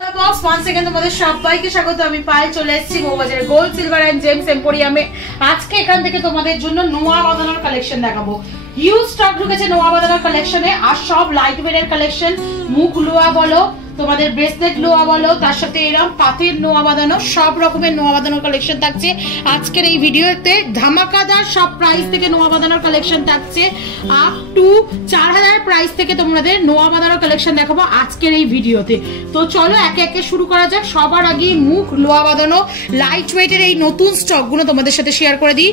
তোমাদের সবাইকে স্বাগত। আমি পায়েল চলে এসেছি Bowbazar gold silver and gems এম্পোরিয়ামে। আজকে এখান থেকে তোমাদের জন্য নোয়া বাঁধানোর কালেকশন দেখাবো। হিউজ স্টক ঢুকেছে নোয়া বাঁধানোর কালেকশনে, আর সব লাইট ওয়েট এর কালেকশন। মুখ লোয়া বলো, তোমাদের ব্রেসলেট লোয়া বলো, তার সাথে এরকম পাতের নোয়া বাঁধানো, সব রকমের নোয়া বাঁধানোর কালেকশন থাকছে আজকের এই ভিডিওতে। ধামাকাদার সব প্রাইস থেকে নোয়া বাঁধানোর কালেকশন থাকছে। আপ টু 4000 প্রাইস থেকে তোমাদের নোয়া বাঁধানোর কালেকশন দেখাবো আজকের এই ভিডিওতে। তো চলো একে একে শুরু করা যাক। সবার আগে মুখ লোয়া বাঁধানো লাইট ওয়েটের এই নতুন স্টক গুলো তোমাদের সাথে শেয়ার করে দিই।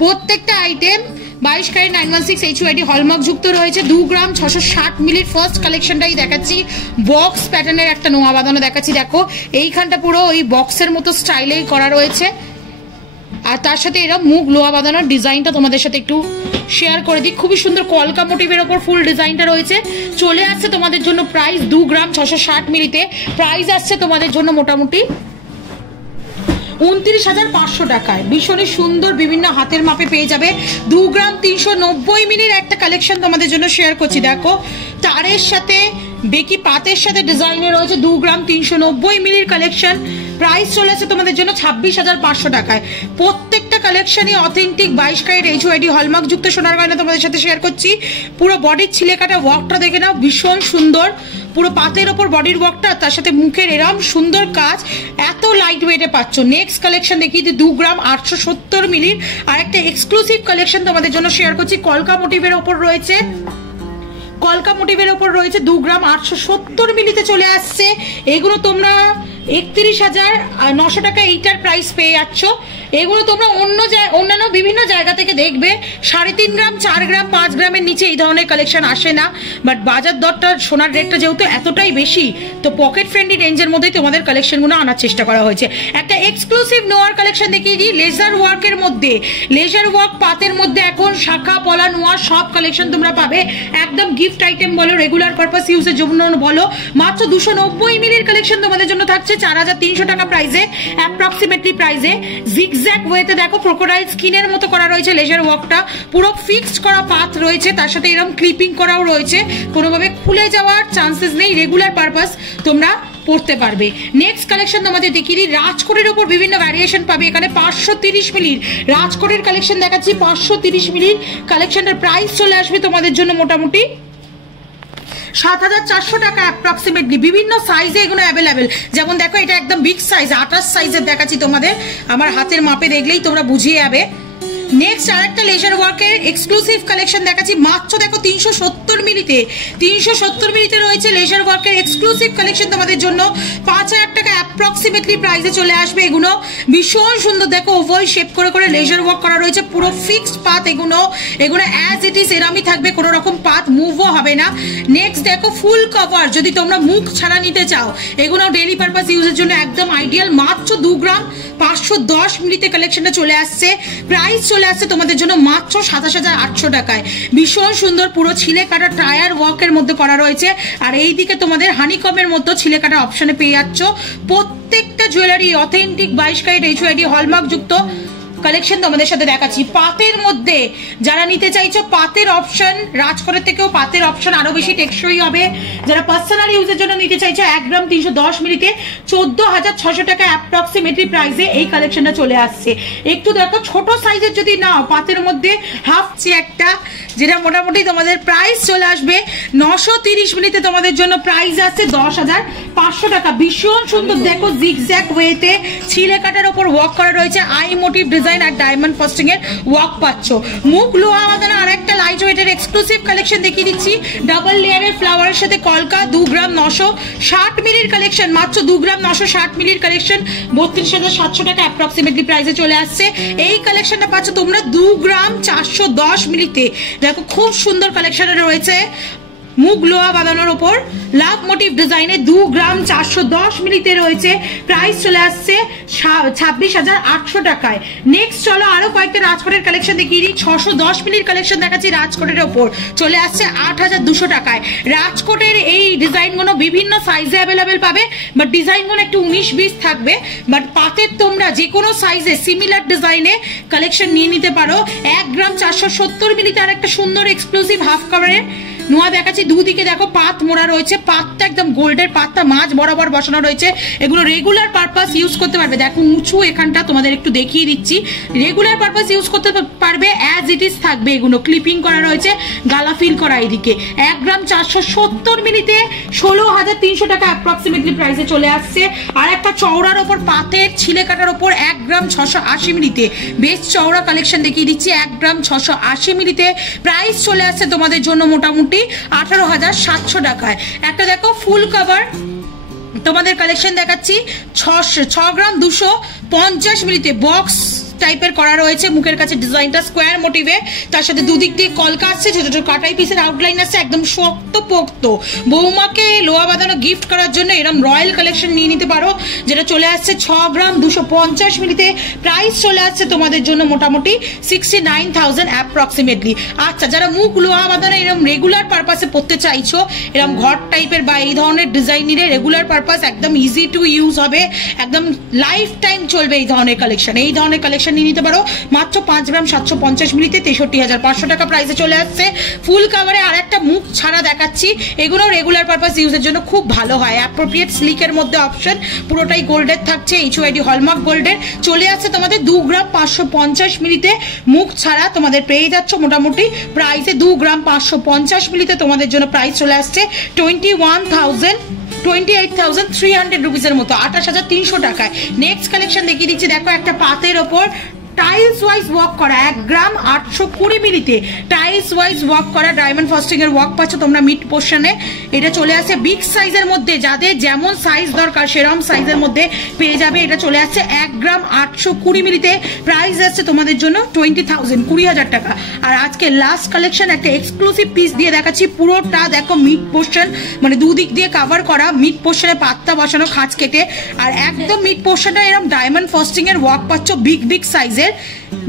প্রত্যেকটা আইটেম 22 ক্যারেট 916 HUID হলমার্ক যুক্ত রয়েছে। 2 গ্রাম 660 মিলির ফার্স্ট কালেকশনটাই দেখাচ্ছি। বক্স প্যাটার্নের একটা নোয়া বাঁধানো দেখাচ্ছি। দেখো এইখানটা পুরো ওই বক্সের মতো স্টাইলেই করা রয়েছে, আর তার সাথে এরা মুখ লোয়া বাঁধানোর ডিজাইনটা তোমাদের সাথে একটু শেয়ার করে দিই। খুবই সুন্দর কলকা মোটিভের ওপর ফুল ডিজাইনটা রয়েছে। চলে আসছে তোমাদের জন্য প্রাইস 2 গ্রাম 660 মিলিতে। প্রাইস আসছে তোমাদের জন্য মোটামুটি 29,500 টাকায়। ভীষণই সুন্দর বিভিন্ন হাতের মাপে পেয়ে যাবে। 2 গ্রাম 390 মিলির একটা কালেকশন তোমাদের জন্য শেয়ার করছি। দেখো তারের সাথে বেকি পাতের সাথে ডিজাইনে রয়েছে 2 গ্রাম 390 মিলির কালেকশন। প্রাইস চলে আসছে তোমাদের জন্য 26,500 টাকায়। প্রত্যেকটা কালেকশনই অথেন্টিক 22 ক্যারেট HUID হলমার্ক যুক্ত সোনার গয়না তোমাদের সাথে শেয়ার করছি। পুরো বডির ছিলে কাটা ওয়ার্কটা দেখে নাও, ভীষণ সুন্দর। পুরো পাতের ওপর বডির ওয়ার্কটা, তার সাথে মুখের এরম সুন্দর কাজ, এত লাইট ওয়েটে পাচ্ছ। নেক্সট কালেকশন দেখিয়ে দিই 2 গ্রাম 870 মিলির আর একটা এক্সক্লুসিভ কালেকশন তোমাদের জন্য শেয়ার করছি। কলকা মোটিভের ওপর রয়েছে, কলকা মোটিভের ওপর রয়েছে 2 গ্রাম 870 মিলিতে চলে আসছে। এগুলো তোমরা 31,900 টাকা এইটার প্রাইস পেয়ে যাচ্ছ। এগুলো তোমরা অন্যান্য বিভিন্ন জায়গা থেকে দেখবে 3.5 গ্রাম 4 গ্রাম 5 গ্রামের নিচে এই ধরনের কালেকশন আসে না। বাট বাজার দরটা সোনার রেটটা যেহেতু এতটাই বেশি, তো পকেট ফ্রেন্ডলি রেঞ্জের মধ্যেই তোমাদের কালেকশনগুলো আনার চেষ্টা করা হয়েছে। একটা এক্সক্লুসিভ নোয়ার কালেকশন দেখিয়ে দিই। লেজার ওয়ার্কের মধ্যে, লেজার ওয়ার্ক পাতের মধ্যে এখন শাখা পলা নোয়া সব কালেকশন তোমরা পাবে। একদম গিফট আইটেম বলো, রেগুলার পারপাস ইউজের জন্য বলো, মাত্র 290 মিলির কালেকশন তোমাদের জন্য থাকছে 4,300 টাকা প্রাইসে, অ্যাপ্রক্সিমেটলি প্রাইসে। জিগজ্যাগ ওয়েতে দেখো ক্রোকোডাইল স্কিনের মতো করা রয়েছে লেজার ওয়ার্কটা। পুরো ফিক্সড করা পাত রয়েছে, তার সাথে এরকম ক্লিপিং করাও রয়েছে, কোনোভাবে খুলে যাওয়ার চান্সেস নেই। রেগুলার পারপাস তোমরা পড়তে পারবে। নেক্সট কালেকশন তোমাদের দেখিয়ে দিই। রাজকোটের উপর বিভিন্ন ভ্যারিয়েশন পাবে। এখানে 530 মিলির রাজকোটের কালেকশন দেখাচ্ছি। 530 মিলির কালেকশনের প্রাইস চলে আসবে তোমাদের জন্য মোটামুটি 7,400 টাকা অ্যাপ্রক্সিমেটলি। বিভিন্ন সাইজে এগুলো অ্যাভেলেবেল। যেমন দেখো এটা একদম বিগ সাইজ 28 সাইজের দেখাচ্ছি তোমাদের। আমার হাতের মাপে দেখলেই তোমরা বুঝিয়ে যাবে। নেক্সট আরেকটা লেজার ওয়ার্কের এক্সক্লুসিভ কালেকশন দেখাচ্ছি। মাত্র দেখো 370 মিলিতে, 370 মিলিতে রয়েছে লেজার ওয়ার্কের এক্সক্লুসিভ কালেকশন তোমাদের জন্য 5,000 টাকা অ্যাপ্রক্সিমেটলি প্রাইসে চলে আসবে। এগুলো ভীষণ সুন্দর, দেখো ওভাল শেপ করে করে লেজার ওয়ার্ক করা রয়েছে। পুরো ফিক্সড পাত এগুলো অ্যাজ ইট ইজ এরামই থাকবে, কোনো রকম পাত মুভও হবে না। নেক্সট দেখো ফুল কভার, যদি তোমরা মুখ ছাড়া নিতে চাও, এগুলো ডেইলি পারপাস ইউজের জন্য একদম আইডিয়াল। মাত্র 2 গ্রাম 510 মিলিতে কালেকশনটা চলে আসছে। প্রাইস চলে আসছে তোমাদের জন্য মাত্র 27,800 টাকায়। ভীষণ সুন্দর পুরো ছিলে কাটা টায়ার ওয়ার্কের মধ্যে করা রয়েছে, আর এইদিকে তোমাদের হানিকমের মতো ছিলে কাটার অপশনে পেয়ে যাচ্ছ। প্রত্যেকটা jewellery authentic 22 carat HUID hallmark যুক্ত কালেকশন তোমাদের সাথে দেখাচ্ছি। পাতের মধ্যে যারা নিতে চাইছো, পাতের অপশন রাজকোটের থেকেও পাতের অপশন আরো বেশি টেকসই হবে। যারা পার্সোনাল ইউজের জন্য নিতে চাইছো 1 গ্রাম 310 মিলিতে 14,600 টাকা অ্যাপ্রক্সিমেটলি প্রাইসে এই কালেকশনটা চলে আসছে। একটু দেখো ছোট সাইজের যদি নাও, পাতের মধ্যে হাফ একটা, যেটা মোটামুটি তোমাদের প্রাইস চলে আসবে 930 মিলিতে। তোমাদের জন্য প্রাইস আসছে 10,500 টাকা। ভীষণ সুন্দর দেখো জিগজ্যাগ ওয়েতে ছিলে কাটার উপর ওয়ার্ক করা রয়েছে। আই মোটিভ ডিজাইন আর ডায়মন্ড ফাস্টিং এর ওয়ার্ক পাচ্ছ। মুখ লোহা বাঁধানো আর একটা লাইট ওয়েটের এক্সক্লুসিভ কালেকশন দেখিয়ে দিচ্ছি। ডাবল লেয়ারের ফ্লাওয়ারের সাথে কলকা 2 গ্রাম 960 মিলির কালেকশন। মাত্র 2 গ্রাম 960 মিলির কালেকশন 32,700 টাকা অ্যাপ্রক্সিমেটলি প্রাইসে চলে আসছে। এই কালেকশনটা পাচ্ছ তোমরা 2 গ্রাম 410 মিলিতে। দেখো খুব সুন্দর কালেকশন রয়েছে মুখ লোহা বাঁধানোর ওপর লাভ মোটিভ ডিজাইনে 2 গ্রাম 410 মিলিতে রয়েছে। প্রাইস চলে আসছে 26,800 টাকায়। নেক্সট চলো আরো কয়েকটা রাজকোটের কালেকশন দেখিয়ে দিই। 610 মিলির কালেকশন দেখাচ্ছি রাজকোটের ওপর, চলে আসছে 8,200 টাকায়। রাজকোটের এই ডিজাইনগুলো বিভিন্ন সাইজে অ্যাভেলেবেল পাবে, বাট ডিজাইনগুলো একটু 19-20 থাকবে। বাট পাতের তোমরা যে কোনো সাইজে সিমিলার ডিজাইনে কালেকশন নিয়ে নিতে পারো। 1 গ্রাম 470 মিলিতে আর একটা সুন্দর এক্সক্লুসিভ হাফ কাভারের নোয়া দেখাচ্ছি, দুদিকে দেখো পাত মোড়া রয়েছে, পাতটা একদম গোল্ডের পাতটা মাঝ বরাবর বসানো রয়েছে। এগুলো রেগুলার পারপাস ইউজ করতে পারবে। দেখো উঁচু এখানটা তোমাদের একটু দেখিয়ে দিচ্ছি, রেগুলার পারপাস ইউজ করতে পারবে, অ্যাজ ইট ইজ থাকবে। এগুলো ক্লিপিং করা রয়েছে, গালা ফিল করা। এদিকে 1 গ্রাম 470 মিলিতে 16,300 টাকা অ্যাপ্রক্সিমেটলি প্রাইসে চলে আসছে। আর একটা চওড়ার ওপর পাতের ছিলে কাটার ওপর 1 গ্রাম 680 মিলিতে বেশ চওড়া কালেকশন দেখিয়ে দিচ্ছি। 1 গ্রাম 680 মিলিতে প্রাইস চলে আসছে তোমাদের জন্য মোটামুটি 18,700 টাকায়। একটা দেখো ফুল কভার তোমাদের কালেকশন দেখাচ্ছি, 6 গ্রাম 250 মিলিতে বক্স টাইপের করা রয়েছে। মুখের কাছে ডিজাইনটা স্কোয়ার মোটিভে, তার সাথে দুদিক দিয়ে কলকা আসছে, ছোট ছোট কাটাই পিসের আউটলাইন আসছে, একদম শক্ত পোক্ত। বৌমাকে লোয়া বাঁধানো গিফট করার জন্য এরকম রয়্যাল কালেকশন নিয়ে নিতে পারো, যেটা চলে আসছে 6 গ্রাম 250 মিলিতে। প্রাইস চলে আসছে তোমাদের জন্য মোটামুটি 69,000 অ্যাপ্রক্সিমেটলি। আচ্ছা, যারা মুখ লোহা বাঁধানো এরকম রেগুলার পারপাসে পড়তে চাইছো, এরকম ঘর টাইপের বা এই ধরনের ডিজাইন নিলে রেগুলার পারপাস একদম ইজি টু ইউজ হবে, একদম লাইফ টাইম চলবে এই ধরনের কালেকশন। এই ধরনের কালেকশন নিয়ে নিতে পারো মাত্র 5 গ্রাম 750 মিলিতে 63,500 টাকা প্রাইসে চলে আসছে। ফুল কাভারে আর একটা মুখ ছাড়া দেখাচ্ছি, এগুলো রেগুলার পারপাস ইউজের জন্য খুব ভালো হয়। অ্যাপ্রোপ্রিয়েট স্লিকের মধ্যে অপশন, পুরোটাই গোল্ডের থাকছে, HYD হলমার্ক গোল্ডের। চলে আসছে তোমাদের 2 গ্রাম 550 মিলিতে মুখ ছাড়া তোমাদের পেয়ে যাচ্ছ মোটামুটি প্রাইসে 2 গ্রাম 550 মিলিতে তোমাদের জন্য প্রাইস চলে আসছে 28,300 রুপিসের মতো, 28,300 টাকায়। নেক্সট কালেকশন দেখিয়ে দিচ্ছি, দেখো একটা পাতের ওপর টাইলস ওয়াইজ ওয়ার্ক করা 1 গ্রাম 820 মিলিতে টাইলস ওয়াইজ ওয়ার্ক করা ডায়মন্ড ফস্টিং এর ওয়ার্ক পাচ্ছ তোমরা মিড পোর্শনে। এটা চলে আসছে বিগ সাইজের মধ্যে, যাদের যেমন সাইজ দরকার সেরকম সাইজের মধ্যে পেয়ে যাবে। এটা চলে আসছে 1 গ্রাম 820 মিলিতে, প্রাইস আসছে তোমাদের জন্য 20,000 টাকা। আর আজকে লাস্ট কালেকশন একটা এক্সক্লুসিভ পিস দিয়ে দেখাচ্ছি, পুরোটা দেখো মিড পোর্শন, মানে দুদিক দিয়ে কাভার করা, মিড পোর্শনে পাত্তা বসানো খাঁজ কেটে, আর একদম মিড পোর্শনটা এরকম ডায়মন্ড ফস্টিং এর ওয়ার্ক পাচ্ছ বিগ সাইজের।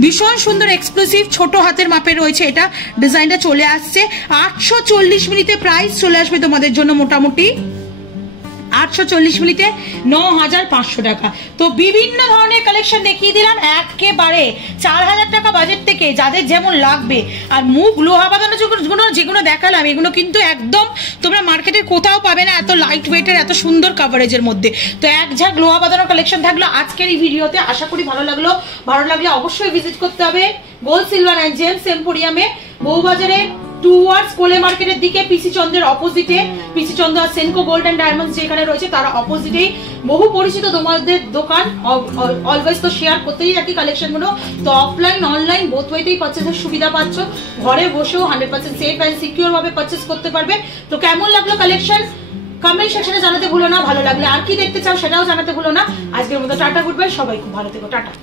ভীষণ সুন্দর এক্সক্লুসিভ ছোট হাতের মাপে রয়েছে এটা, ডিজাইনটা চলে আসছে 840 মিনিটে। প্রাইস চলে আসবে তোমাদের জন্য মোটামুটি 840 মিনিটে 9,500 টাকা। তো বিভিন্ন ধরনের কালেকশন দেখিয়ে দিলাম একেবারে 4,000 টাকা বাজেট থেকে, যাদের যেমন লাগবে। আর মুখ লোহা বাঁধানো যেগুলো দেখালাম এগুলো কিন্তু একদম তোমরা মার্কেটের কোথাও পাবে না, এত লাইট ওয়েটের এত সুন্দর কাভারেজের মধ্যে। তো এক ঝাঁক লোহা বাঁধানো কালেকশন থাকলো আজকের এই ভিডিওতে, আশা করি ভালো লাগলো। ভালো লাগলে অবশ্যই ভিজিট করতে হবে গোল্ড সিলভার অ্যান্ড জেমস এম্পোরিয়ামে, বউবাজারে টুয়ার্ডস কোলে মার্কেটের দিকে, পিসি চন্দ্রের অপোজিটে, পিসি চন্দ্র আর সেনকো গোল্ড অ্যান্ড ডায়মন্ডস যেখানে রয়েছে তারা অপোজিটেই বহু পরিচিত তোমাদের দোকান। অলওয়েজ তো শেয়ার করতেই থাকি কালেকশনগুলো। তো অফলাইন অনলাইন বোথ ওয়েতেই পারচেসের সুবিধা পাচ্ছ, ঘরে বসেও 100% সেফ অ্যান্ড সিকিউর ভাবে পারচেস করতে পারবে। তো কেমন লাগলো কালেকশন কমেন্ট সেকশনে জানাতে ভুলো না, ভালো লাগলে আর কি দেখতে চাও সেটাও জানাতে ভুলো না। আজকের মতো টাটা, গুড বাই, সবাই খুব ভালো থেকো, টাটা।